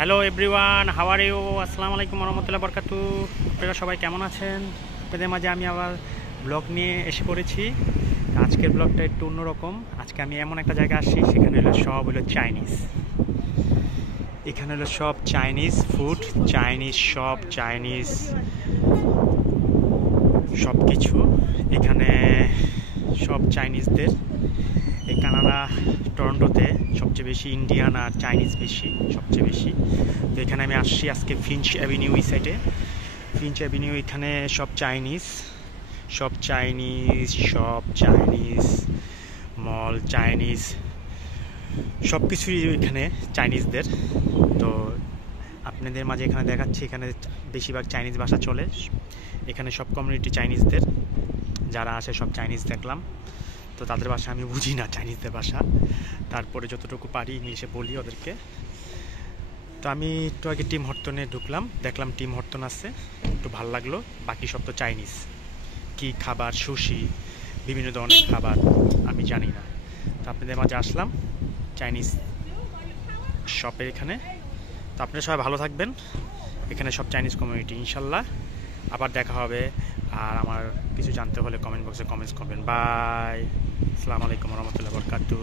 Hello everyone, how are you? আসসালামু আলাইকুম রহমতুল্লাহ বরকাতু। আপনারা সবাই কেমন আছেন? আপনাদের মাঝে আমি আবার ব্লগ নিয়ে এসে পড়েছি। আজকের ব্লগটা একটু অন্যরকম। আজকে আমি এমন একটা জায়গায় আসছি, সেখানে সব চাইনিজ। এখানে সব Chinese food, Chinese shop, Chinese সব কিছু এখানে, সব চাইনিজদের। এই কানাডা টরন্টোতে সবচেয়ে বেশি ইন্ডিয়ান আর চাইনিজ বেশি, সবচেয়ে বেশি। তো এখানে আমি আসছি আজকে ফিঞ্চ অ্যাভিনিউ এই সাইডে। ফিঞ্চ অ্যাভিনিউ এখানে সব চাইনিজ, সব চাইনিজ, সব চাইনিজ মল, চাইনিজ সব কিছুই এখানে চাইনিজদের। তো আপনাদের মাঝে এখানে দেখাচ্ছি, এখানে বেশিরভাগ চাইনিজ ভাষা চলে। এখানে সব কমিউনিটি চাইনিজদের, যারা আসে সব চাইনিজ দেখলাম। তো তাদের ভাষা আমি বুঝি না, চাইনিজদের ভাষা, তারপরে যতটুকু পারি ইংলিশে বলি ওদেরকে। তো আমি একটু আগে টিম হর্টনে ঢুকলাম, দেখলাম টিম হর্টন আছে, একটু ভালো লাগলো। বাকি সব তো চাইনিজ, কি খাবার, সুশি, বিভিন্ন ধরনের খাবার আমি জানি না। তো আপনাদের মাঝে আসলাম চাইনিজ শপে এখানে। তো আপনারা সবাই ভালো থাকবেন। এখানে সব চাইনিজ কমিউনিটি, ইনশাল্লাহ আবার দেখা হবে। আর আমার কিছু জানতে হলে কমেন্ট বক্সে কমেন্টস করবেন। বাই, আসসালামু আলাইকুম রহমতুল্লাহ বরকাতুহ।